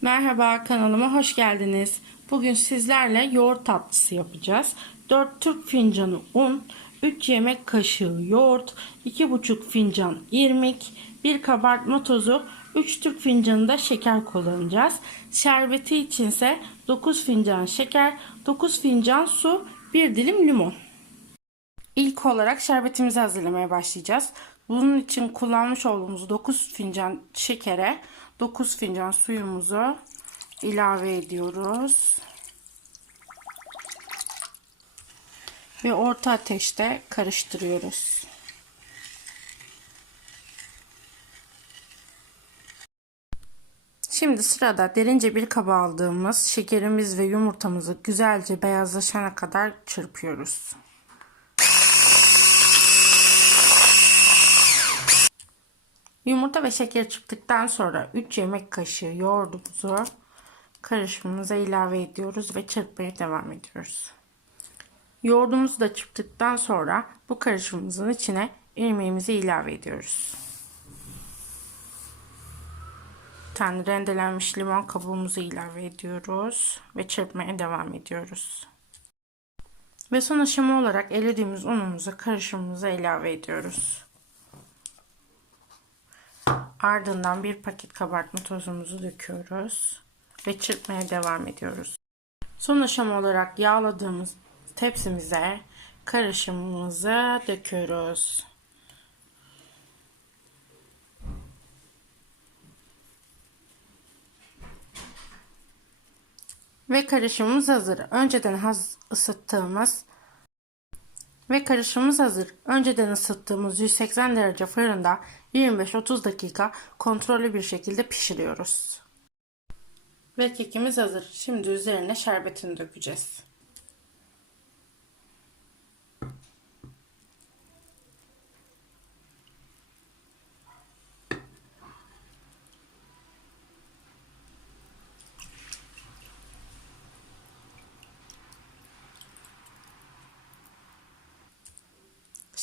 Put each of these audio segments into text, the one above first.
Merhaba kanalıma hoş geldiniz. Bugün sizlerle yoğurt tatlısı yapacağız. 4 Türk fincanı un, 3 yemek kaşığı yoğurt, 2,5 fincan irmik, 1 kabartma tozu, 3 Türk fincanı da şeker kullanacağız. Şerbeti içinse 9 fincan şeker, 9 fincan su, 1 dilim limon. İlk olarak şerbetimizi hazırlamaya başlayacağız. Bunun için kullanmış olduğumuz 9 fincan şekere 9 fincan suyumuzu ilave ediyoruz. Ve orta ateşte karıştırıyoruz. Şimdi sırada derince bir kaba aldığımız şekerimiz ve yumurtamızı güzelce beyazlaşana kadar çırpıyoruz. Yumurta ve şeker çıktıktan sonra 3 yemek kaşığı yoğurdumuzu karışımımıza ilave ediyoruz ve çırpmaya devam ediyoruz. Yoğurdumuzu da çırptıktan sonra bu karışımımızın içine irmiğimizi ilave ediyoruz. Bir tane rendelenmiş limon kabuğumuzu ilave ediyoruz ve çırpmaya devam ediyoruz. Ve son aşama olarak elediğimiz unumuzu karışımımıza ilave ediyoruz. Ardından bir paket kabartma tozumuzu döküyoruz ve çırpmaya devam ediyoruz. Son aşama olarak yağladığımız tepsimize karışımımızı döküyoruz. Ve karışımımız hazır. Önceden haz ısıttığımız ve karışımımız hazır. Önceden ısıttığımız 180 derece fırında 25-30 dakika kontrollü bir şekilde pişiriyoruz. Ve kekimiz hazır. Şimdi üzerine şerbetini dökeceğiz.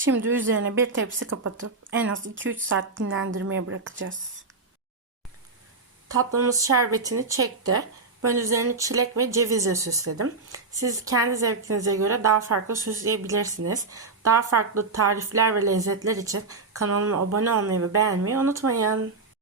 Şimdi üzerine bir tepsi kapatıp en az 2-3 saat dinlendirmeye bırakacağız. Tatlımız şerbetini çekti. Ben üzerini çilek ve cevizle süsledim. Siz kendi zevkinize göre daha farklı süsleyebilirsiniz. Daha farklı tarifler ve lezzetler için kanalıma abone olmayı ve beğenmeyi unutmayın.